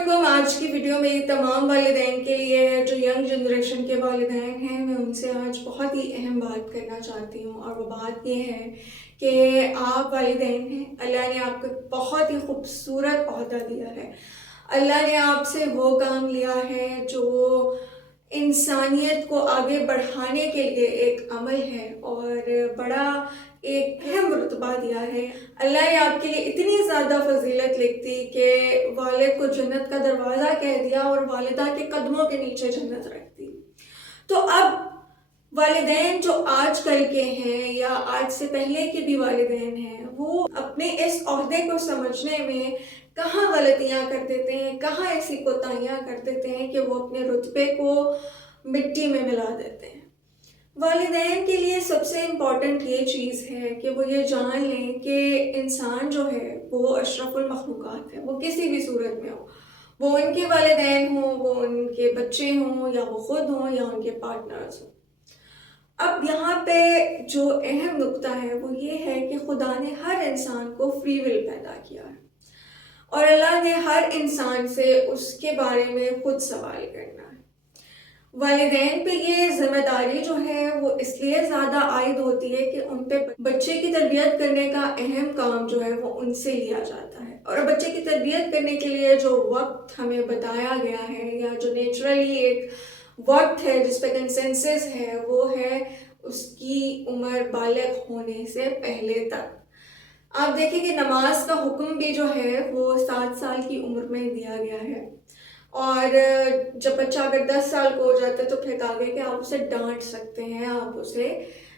علیکم. آج کی ویڈیو میری تمام والدین کے لیے ہے جو ینگ جنریشن کے والدین ہیں. میں ان سے آج بہت ہی اہم بات کرنا چاہتی ہوں، اور وہ بات یہ ہے کہ آپ والدین ہیں. اللہ نے آپ کو بہت ہی خوبصورت عہدہ دیا ہے. اللہ نے آپ سے وہ کام لیا ہے جو انسانیت کو آگے بڑھانے کے لیے ایک عمل ہے اور بڑا ایک اہم رتبہ دیا ہے. اللہ نے آپ کے لیے اتنی زیادہ فضیلت لکھی کہ والد کو جنت کا دروازہ کہہ دیا اور والدہ کے قدموں کے نیچے جنت رکھ دی. تو اب والدین جو آج کل کے ہیں یا آج سے پہلے کے بھی والدین ہیں، وہ اپنے اس عہدے کو سمجھنے میں کہاں غلطیاں کر دیتے ہیں، کہاں ایسی کوتاہیاں کر دیتے ہیں کہ وہ اپنے رتبے کو مٹی میں ملا دیتے ہیں. والدین کے لیے سب سے امپورٹنٹ یہ چیز ہے کہ وہ یہ جان لیں کہ انسان جو ہے وہ اشرف المخلوقات ہے، وہ کسی بھی صورت میں ہو. وہ ان کے والدین ہوں، وہ ان کے بچے ہوں، یا وہ خود ہوں، یا ان کے پارٹنرز ہوں. اب یہاں پہ جو اہم نقطہ ہے وہ یہ ہے کہ خدا نے ہر انسان کو فری ول پیدا کیا ہے، اور اللہ نے ہر انسان سے اس کے بارے میں خود سوال کرنا ہے. والدین پہ یہ ذمہ داری جو ہے وہ اس لیے زیادہ عائد ہوتی ہے کہ ان پہ بچے کی تربیت کرنے کا اہم کام جو ہے وہ ان سے لیا جاتا ہے. اور بچے کی تربیت کرنے کے لیے جو وقت ہمیں بتایا گیا ہے، یا جو نیچرلی ایک وقت ہے جس پہ کنسنسس ہے، وہ ہے اس کی عمر بالغ ہونے سے پہلے تک. آپ دیکھیں کہ نماز کا حکم بھی جو ہے وہ 7 سال کی عمر میں دیا گیا ہے، اور جب بچہ اگر 10 سال کو ہو جاتا ہے تو پھر کہا گیا کہ آپ اسے ڈانٹ سکتے ہیں، آپ اسے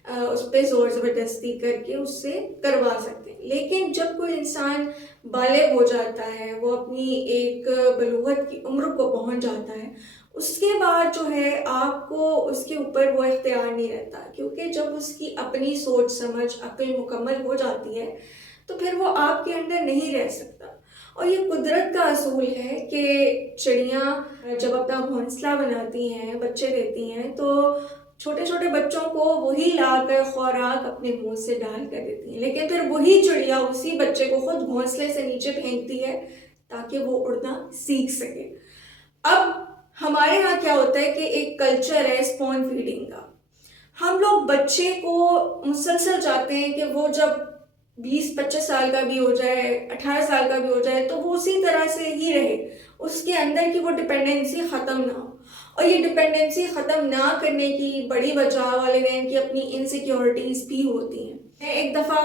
اس پہ زور زبردستی کر کے اس سے کروا سکتے ہیں. لیکن جب کوئی انسان بالغ ہو جاتا ہے، وہ اپنی ایک بلوغت کی عمر کو پہنچ جاتا ہے، اس کے بعد جو ہے آپ کو اس کے اوپر وہ اختیار نہیں رہتا، کیونکہ جب اس کی اپنی سوچ سمجھ عقل مکمل ہو جاتی ہے تو پھر وہ آپ کے اندر نہیں رہ سکتا. اور یہ قدرت کا اصول ہے کہ چڑیاں جب اپنا گھونسلہ بناتی ہیں، بچے دیتی ہیں، تو چھوٹے چھوٹے بچوں کو وہی لا کر خوراک اپنے منہ سے ڈال کر دیتی ہیں، لیکن پھر وہی چڑیا اسی بچے کو خود گھونسلے سے نیچے پھینکتی ہے تاکہ وہ اڑنا سیکھ سکے. اب ہمارے ہاں کیا ہوتا ہے کہ ایک کلچر ہے اسپون فیڈنگ کا. ہم لوگ بچے کو مسلسل چاہتے ہیں کہ وہ جب 20-25 سال کا بھی ہو جائے، 18 سال کا بھی ہو جائے، تو وہ اسی طرح سے ہی رہے، اس کے اندر کی وہ ڈپینڈنسی ختم نہ ہو. اور یہ ڈپینڈنسی ختم نہ کرنے کی بڑی وجہ والدین کی اپنی انسیکیورٹیز بھی ہوتی ہیں. میں ایک دفعہ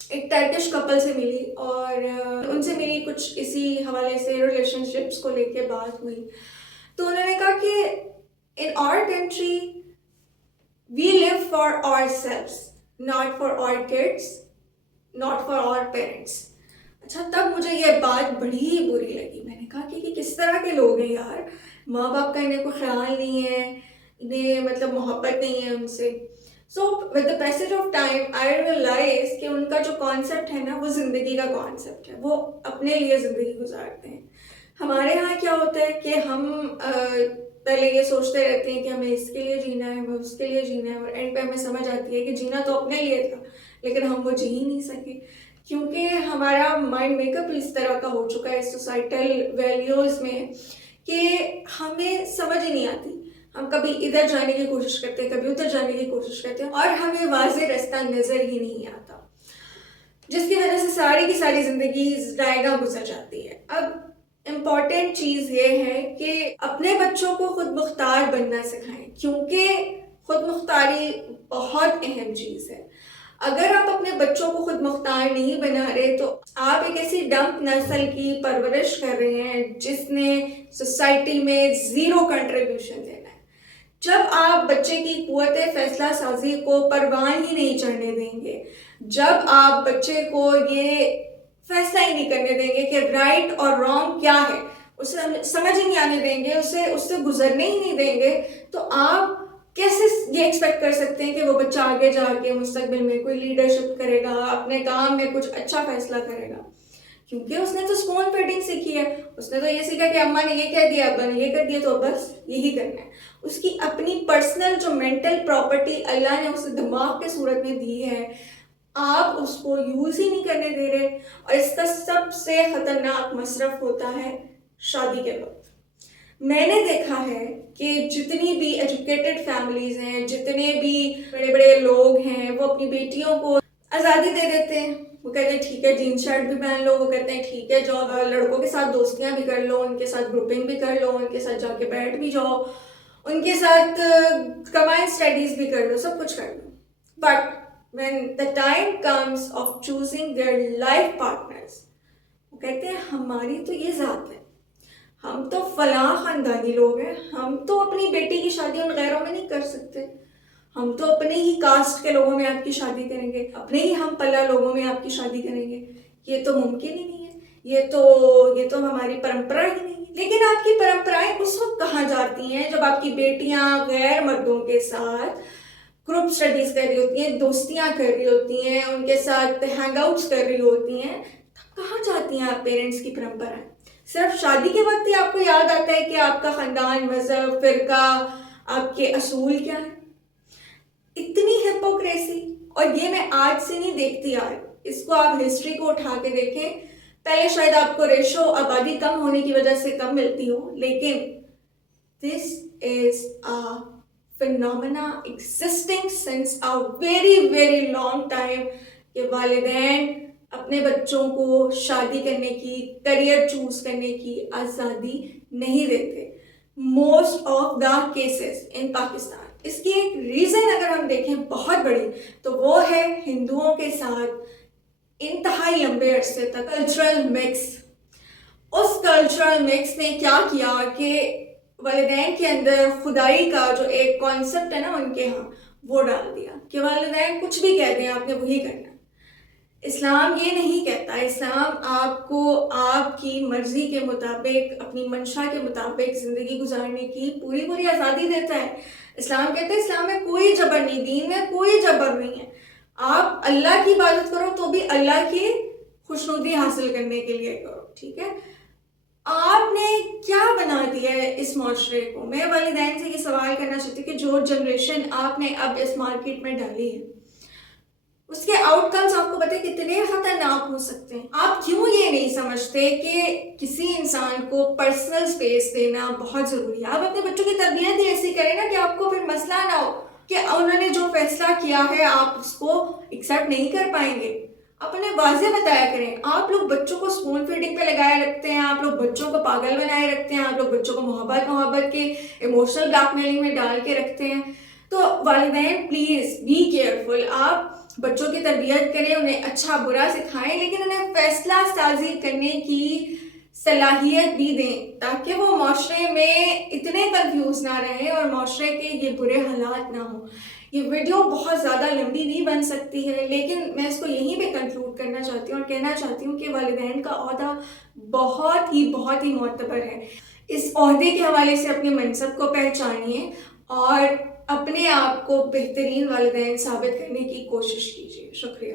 ایک ٹرکش کپل سے ملی، اور ان سے میری کچھ اسی حوالے سے ریلیشن شپس کو لے کے بات ہوئی. تو انہوں نے کہا کہ in our country we live for ourselves, not for our kids, not for our parents. اچھا، تب مجھے یہ بات بڑی ہی بری لگی. میں نے کہا کہ کس طرح کے لوگ ہیں یار، ماں باپ کا انہیں کوئی خیال نہیں ہے، انہیں مطلب محبت نہیں ہے ان سے. So with the passage of time I realise کہ ان کا جو کانسیپٹ ہے نا وہ زندگی کا کانسیپٹ ہے، وہ اپنے لیے زندگی گزارتے ہیں. ہمارے ہاں کیا ہوتا ہے کہ ہم پہلے یہ سوچتے رہتے ہیں کہ ہمیں اس کے لیے جینا ہے، ہمیں اس کے لیے جینا ہے، اور اینڈ پہ ہمیں سمجھ آتی ہے کہ جینا تو اپنے لیے تھا لیکن ہم وہ جی ہی نہیں سکے، کیونکہ ہمارا مائنڈ میک اپ اس طرح کا ہو چکا ہے سوسائٹل ویلیوز میں کہ ہمیں سمجھ ہی نہیں آتی. ہم کبھی ادھر جانے کی کوشش کرتے ہیں، کبھی ادھر جانے کی کوشش کرتے ہیں، اور ہمیں واضح رستہ نظر ہی نہیں آتا، جس کی وجہ سے ساری کی ساری زندگی ضائع گزر جاتی ہے. اب امپورٹنٹ چیز یہ ہے کہ اپنے بچوں کو خود مختار بننا سکھائیں، کیونکہ خود مختاری بہت اہم چیز ہے. اگر آپ اپنے بچوں کو خود مختار نہیں بنا رہے تو آپ ایک ایسی ڈمپ نسل کی پرورش کر رہے ہیں جس نے سوسائٹی میں زیرو کنٹریبیوشن دینا ہے. جب آپ بچے کی قوت فیصلہ سازی کو پروان ہی نہیں چڑھنے دیں گے، جب آپ بچے کو یہ فیصلہ ہی نہیں کرنے دیں گے کہ رائٹ اور رانگ کیا ہے، اسے سمجھ ہی نہیں آنے دیں گے، اس سے گزرنے ہی نہیں دیں گے، تو آپ کیسے یہ ایکسپیکٹ کر سکتے ہیں کہ وہ بچہ آگے جا کے مستقبل میں کوئی لیڈرشپ کرے گا، اپنے کام میں کچھ اچھا فیصلہ کرے گا؟ کیونکہ اس نے تو اسپون فیڈنگ سیکھی ہے، اس نے تو یہ سیکھا کہ اماں نے یہ کہہ دیا، ابا نے یہ کر دیا، تو بس یہی کرنا ہے. اس کی اپنی پرسنل جو مینٹل پراپرٹی اللہ نے اسے دماغ کے صورت میں دی ہے، آپ اس کو یوز ہی نہیں کرنے دے رہے. اور اس کا سب سے خطرناک مصرف ہوتا ہے شادی کے وقت میں نے دیکھا ہے کہ جتنی بھی ایجوکیٹڈ فیملیز ہیں، جتنے بھی بڑے بڑے لوگ ہیں، وہ اپنی بیٹیوں کو آزادی دے دیتے ہیں. وہ کہتے ہیں ٹھیک ہے جینس شرٹ بھی پہن لو، وہ کہتے ہیں ٹھیک ہے جاؤ لڑکوں کے ساتھ دوستیاں بھی کر لو، ان کے ساتھ گروپنگ بھی کر لو، ان کے ساتھ جا کے بیٹھ بھی جاؤ، ان کے ساتھ کمبائنڈ اسٹڈیز بھی کر لو، سب کچھ کر لو. But when the time comes of choosing their life partners، وہ کہتے ہیں ہماری تو یہ ذات ہے، ہم تو فلاں خاندانی لوگ ہیں، ہم تو اپنی بیٹی کی شادی ان غیروں میں نہیں کر سکتے، ہم تو اپنے ہی کاسٹ کے لوگوں میں آپ کی شادی کریں گے، اپنے ہی ہم پلہ لوگوں میں آپ کی شادی کریں گے. یہ تو ممکن ہی نہیں ہے، یہ تو ہماری پرمپرا ہی نہیں ہے. لیکن آپ کی پرمپرائیں اس وقت کہاں جاتی ہیں جب آپ کی بیٹیاں غیر مردوں کے ساتھ گروپ اسٹڈیز کر رہی ہوتی ہیں، دوستیاں کر رہی ہوتی ہیں، ان کے ساتھ ہینگ آؤٹس کر رہی ہوتی ہیں. کہاں جاتی ہیں آپ پیرنٹس کی پرمپرائیں؟ صرف شادی کے وقت ہی آپ کو یاد آتا ہے کہ آپ کا خاندان، مذہب، فرقہ، آپ کے اصول کیا ہیں. اتنی ہپوکریسی، اور یہ میں آج سے نہیں دیکھتی آج، اس کو آپ ہسٹری کو اٹھا کے دیکھیں. پہلے شاید آپ کو ریشو آبادی کم ہونے کی وجہ سے کم ملتی ہو، لیکن this is a phenomena existing since a very very long time کہ والدین اپنے بچوں کو شادی کرنے کی، کریئر چوز کرنے کی آزادی نہیں دیتے موسٹ آف دا کیسز ان پاکستان. اس کی ایک ریزن اگر ہم دیکھیں بہت بڑی، تو وہ ہے ہندوؤں کے ساتھ انتہائی لمبے عرصے تک کلچرل مکس. اس کلچرل مکس نے کیا کیا کہ والدین کے اندر خدائی کا جو ایک کانسیپٹ ہے نا ان کے ہاں، وہ ڈال دیا کہ والدین کچھ بھی کہہ دیں آپ نے وہی کرنا. اسلام یہ نہیں کہتا. اسلام آپ کو آپ کی مرضی کے مطابق، اپنی منشا کے مطابق زندگی گزارنے کی پوری پوری آزادی دیتا ہے. اسلام کہتا ہے اسلام میں کوئی جبر نہیں، دین میں کوئی جبر نہیں ہے. آپ اللہ کی عبادت کرو تو بھی اللہ کی خوشنودی حاصل کرنے کے لیے کرو، ٹھیک ہے. آپ نے کیا بنا دیا ہے اس معاشرے کو؟ میں والدین سے یہ سوال کرنا چاہتی ہوں کہ جو جنریشن آپ نے اب اس مارکیٹ میں ڈالی ہے، اس کے آؤٹ کمز آپ کو پتہ کتنے خطرناک ہو سکتے ہیں. آپ کیوں یہ نہیں سمجھتے کہ کسی انسان کو پرسنل اسپیس دینا بہت ضروری ہے؟ آپ اپنے بچوں کی تربیت ہی ایسی کریں نا کہ آپ کو پھر مسئلہ نہ ہو کہ انہوں نے جو فیصلہ کیا ہے آپ اس کو ایکسیپٹ نہیں کر پائیں گے. آپ انہیں واضح بتایا کریں. آپ لوگ بچوں کو اسپون فیڈنگ پہ لگائے رکھتے ہیں، آپ لوگ بچوں کو پاگل بنائے رکھتے ہیں، آپ لوگ بچوں کو محبت کے ایموشنل بلیک میلنگ میں ڈال کے رکھتے ہیں. تو والدین پلیز بی کیئرفل. آپ بچوں کی تربیت کریں، انہیں اچھا برا سکھائیں، لیکن انہیں فیصلہ سازی کرنے کی صلاحیت بھی دیں تاکہ وہ معاشرے میں اتنے کنفیوز نہ رہیں اور معاشرے کے یہ برے حالات نہ ہوں. یہ ویڈیو بہت زیادہ لمبی بھی بن سکتی ہے، لیکن میں اس کو یہیں پہ کنکلوڈ کرنا چاہتی ہوں اور کہنا چاہتی ہوں کہ والدین کا عہدہ بہت ہی معتبر ہے. اس عہدے کے حوالے سے اپنے منصب کو پہچانیے اور اپنے آپ کو بہترین والدین ثابت کرنے کی کوشش کیجیے. شکریہ.